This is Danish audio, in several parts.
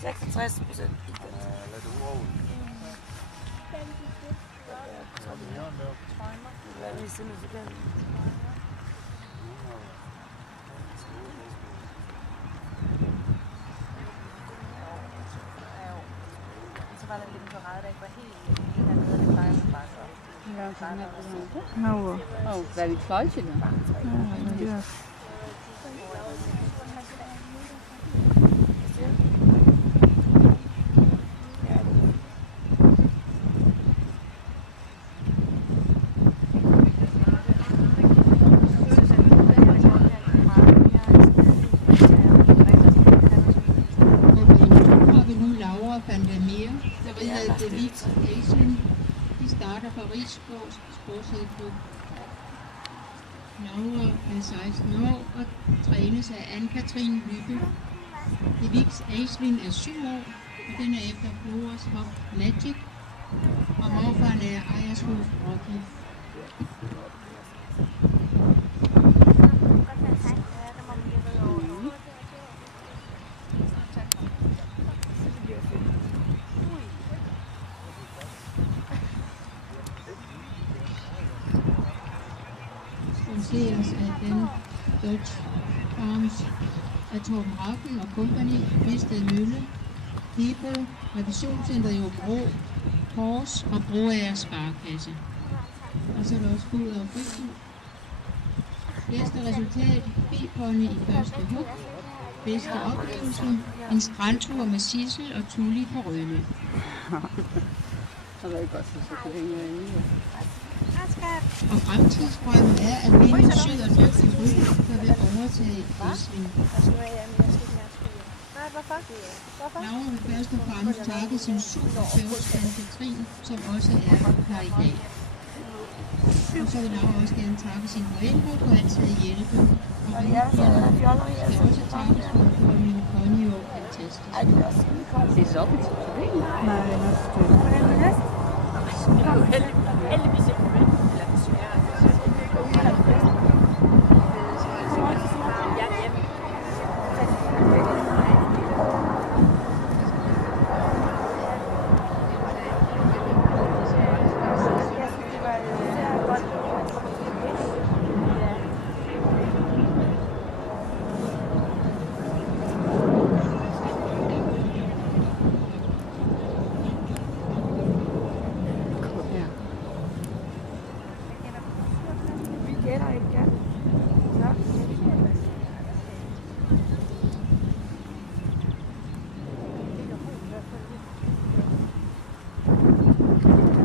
66%. Lad mig se, så kan så var der lidt en parade, der ikke var helt dernede, og det plejer man bare så. Oh, very close, you know. Ja. De starter fra Rigsgaards Sportsklub. Laura er 16 år og trænes af Anne-Katrine Lykke. Devix Aislinn er 7 år, og den er efter Floras Hop Magic, og morfaren er Ejerskov Rocky. Sponseres af den Dodge Farms af Torben Rakel og Company, Visted Mølle, Hebo, Revisionscenter i Hobro, Hors og Broager Sparekasse. Og så er der også Fod og Frikud. Bedste resultat, B-pony i første hug. Bedste oplevelse, en strandtur med Sissel og Tulli på Rønø. Så er det godt, så kan det ikke. Og fremtidsdrømmen er, at vinde en sød og dygtig ryg, der vil overtage Aislinn. Laura vil først og fremmest takke sin super coach, Anne-Katrine, som også er her i dag. Og så vil Laura også gerne takke sine forældre for altid at hjælpe. Og familierne skal også takkes for at få min pony år fantastisk. Det er så betydeligt. Nej, heldigvis ikke med.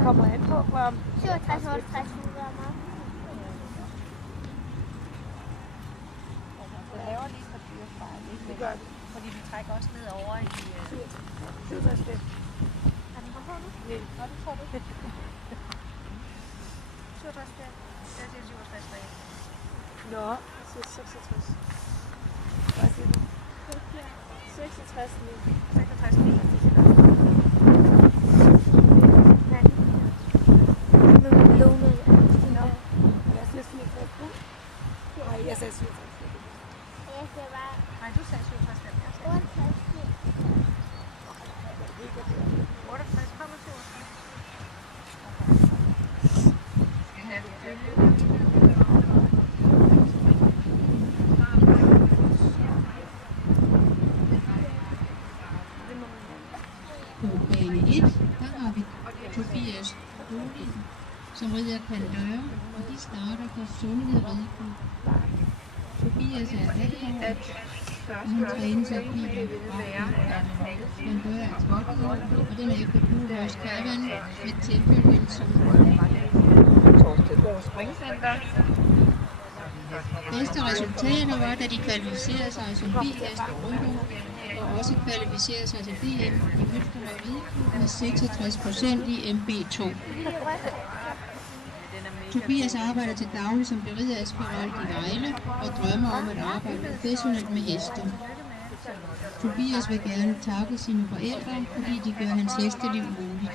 Kommer an på, hvor 67 år, 60 det laver lige for dyrefejl, ikke? Det gør det. Fordi vi trækker også ned over i 67 lidt. Er den på nu? Nej, når du tror det. 67 der. Jeg siger 67 der. Nå, jeg siger 66. Hvad siger du? 66 lige. 66 lige. Jeg sagde 67. Jeg siger bare... Nej, du sagde 67. Jeg sagde 68. 68. På bane 1, der har vi Tobias Bodin, som rider Pandøre, og de starter for Sundhed Rideklub. Tobias er 18 år, og han trænes af Peter Pandøre er 13 år, og den er efter Blue Horse Caravan med tilfølgende som bedste resultater var, da de kvalificerede sig som B-hest og rytter, og også kvalificerede sig til DM i Mønster og Rideklub med 66% i MB2. Tobias arbejder til daglig som beridaspirant i Vejle og drømmer om at arbejde professionelt med heste. Tobias vil gerne takke sine forældre, fordi de gør hans hesteliv muligt.